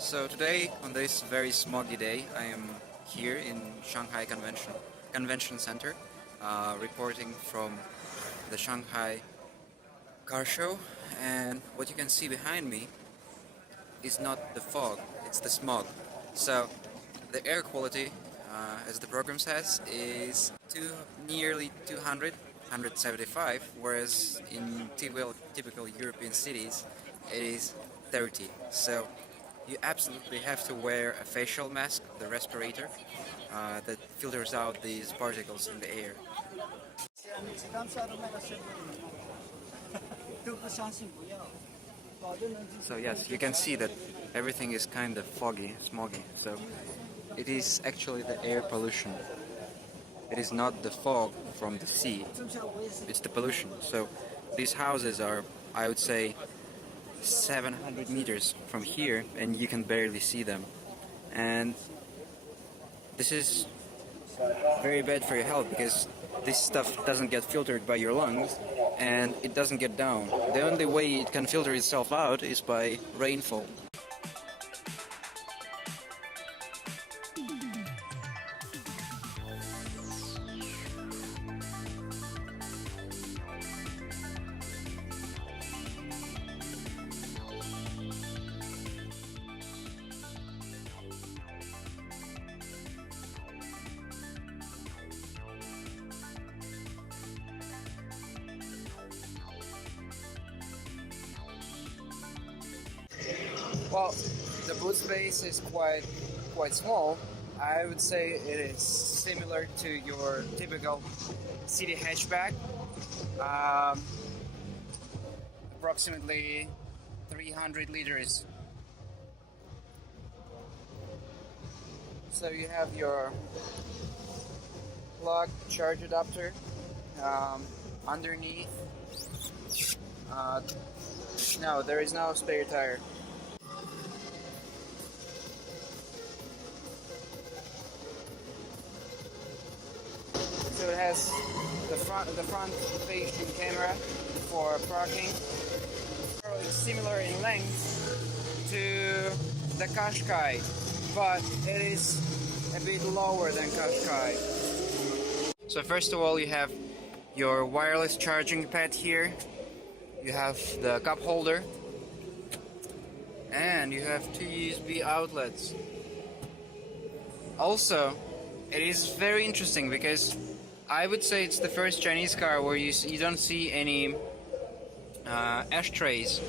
So today, on this very smoggy day, I am here in Shanghai Convention Center, reporting from the Shanghai Car Show. And what you can see behind me is not the fog; it's the smog. So the air quality, as the program says, is nearly 200, 175, whereas in typical European cities, it is 30. So you absolutely have to wear a facial mask, the respirator, that filters out these particles in the air. So yes, you can see that everything is kind of foggy, smoggy. So it is actually the air pollution. It is not the fog from the sea, it's the pollution. So these houses are, I would say, 700 meters from here, and you can barely see them. And this is very bad for your health because this stuff doesn't get filtered by your lungs and it doesn't get down. The only way it can filter itself out is by rainfall. Well, the boot space is quite small. I would say it is similar to your typical city hatchback. Approximately 300 liters. So you have your plug charge adapter underneath. No, there is no spare tire. So it has the front facing camera for parking. It's similar in length to the Qashqai, but it is a bit lower than Qashqai. So first of all, you have your wireless charging pad here. You have the cup holder, and you have two USB outlets. Also, it is very interesting because I would say it's the first Chinese car where you don't see any ashtrays.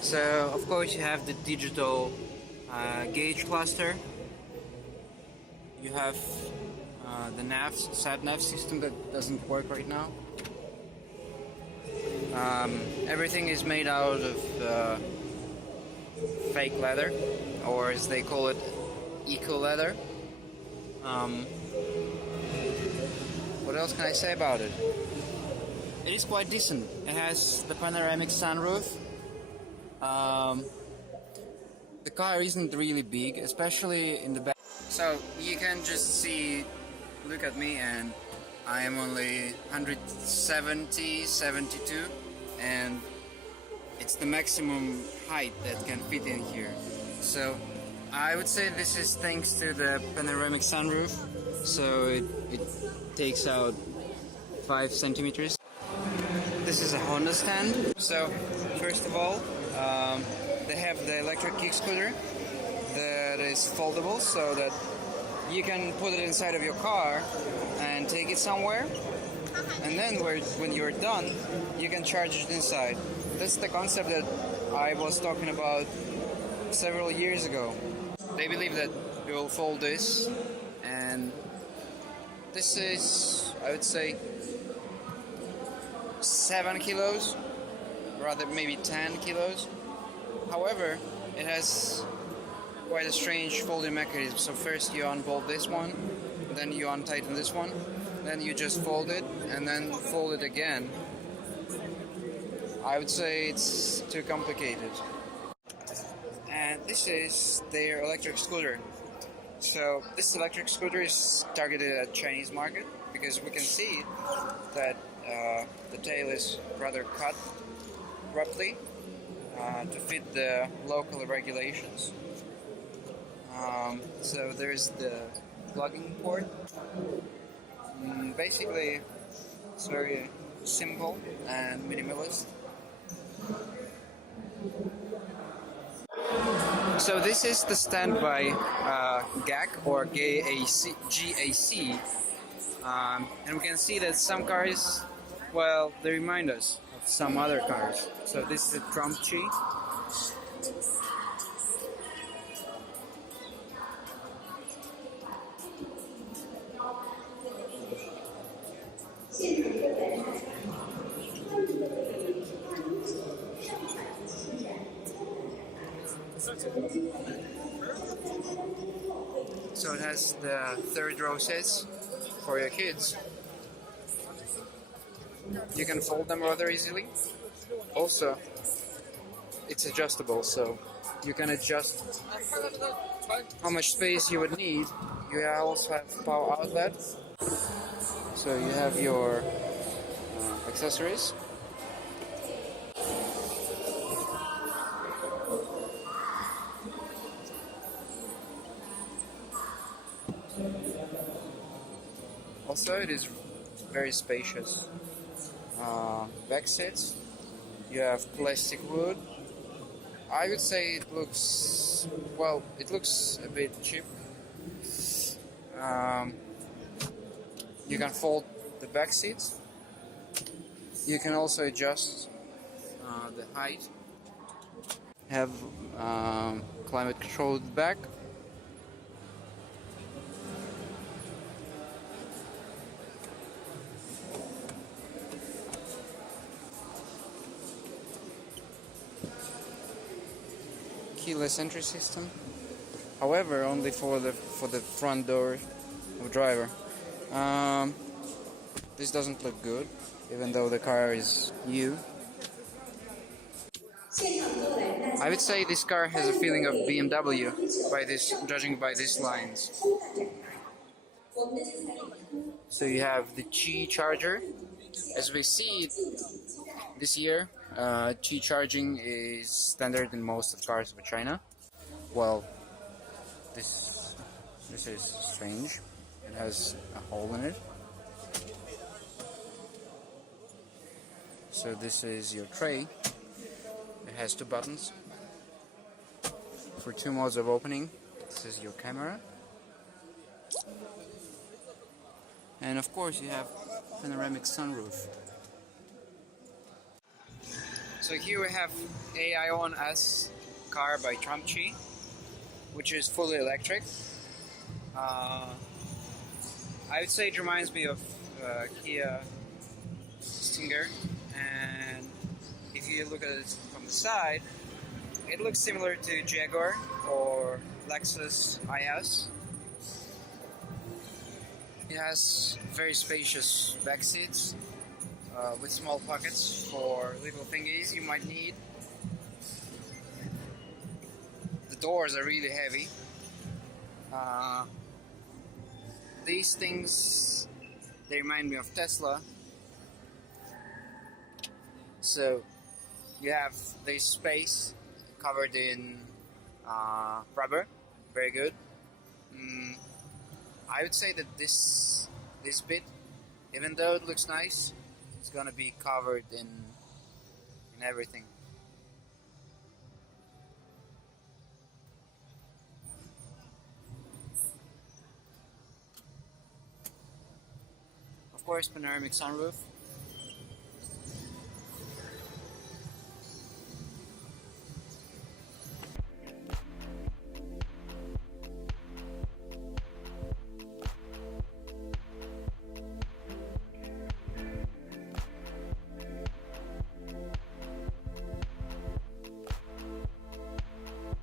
So of course you have the digital gauge cluster. You have the sat-nav system that doesn't work right now. Everything is made out of fake leather, or as they call it, eco leather. What else can I say about it? It is quite decent. It has the panoramic sunroof. The car isn't really big, especially in the back. So you can just see, look at me, and I am only 170, 72, and it's the maximum height that can fit in here. So I would say this is thanks to the panoramic sunroof. So it takes out 5 centimeters. This is a Honda stand. So first of all, they have the electric kick scooter that is foldable, so that you can put it inside of your car and take it somewhere, and then when you're done, you can charge it inside. That's the concept that I was talking about several years ago. They believe that you will fold this, and this is, I would say, 7 kilos, rather maybe 10 kilos. However, it has quite a strange folding mechanism. So first you unbolt this one, then you untighten this one, then you just fold it, and then fold it again. I would say it's too complicated. And this is their electric scooter. So this electric scooter is targeted at Chinese market because we can see that the tail is rather cut abruptly to fit the local regulations. So there's the plugging port. Basically, it's very simple and minimalist. So this is the standby GAC or GAC, and we can see that some cars, well, they remind us of some other cars. So this is a Trumpchi. So it has the third row seats for your kids. You can fold them rather easily. Also, it's adjustable, so you can adjust how much space you would need. You also have power outlet, so you have your accessories. Also, it is very spacious. Back seats, you have plastic wood. I would say it looks, well, it looks a bit cheap. You can fold the back seats. You can also adjust the height. Have climate control at the back. Keyless entry system, however only for the front door of the driver. This doesn't look good, even though the car is new. I would say this car has a feeling of BMW, judging by these lines. So you have the Qi charger. As we see this year, Qi charging is standard in most of cars of China. Well, this is strange. It has a hole in it. So this is your tray. It has two buttons for two modes of opening. This is your camera. And of course you have panoramic sunroof. So here we have a Ion S car by Trumpchi, which is fully electric. I would say it reminds me of Kia Stinger, and if you look at it from the side, it looks similar to Jaguar or Lexus IS. It has very spacious back seats with small pockets for little thingies you might need. The doors are really heavy. These things, they remind me of Tesla. So you have this space covered in rubber, very good. I would say that this bit, even though it looks nice, it's gonna be covered in everything. Of course, panoramic sunroof.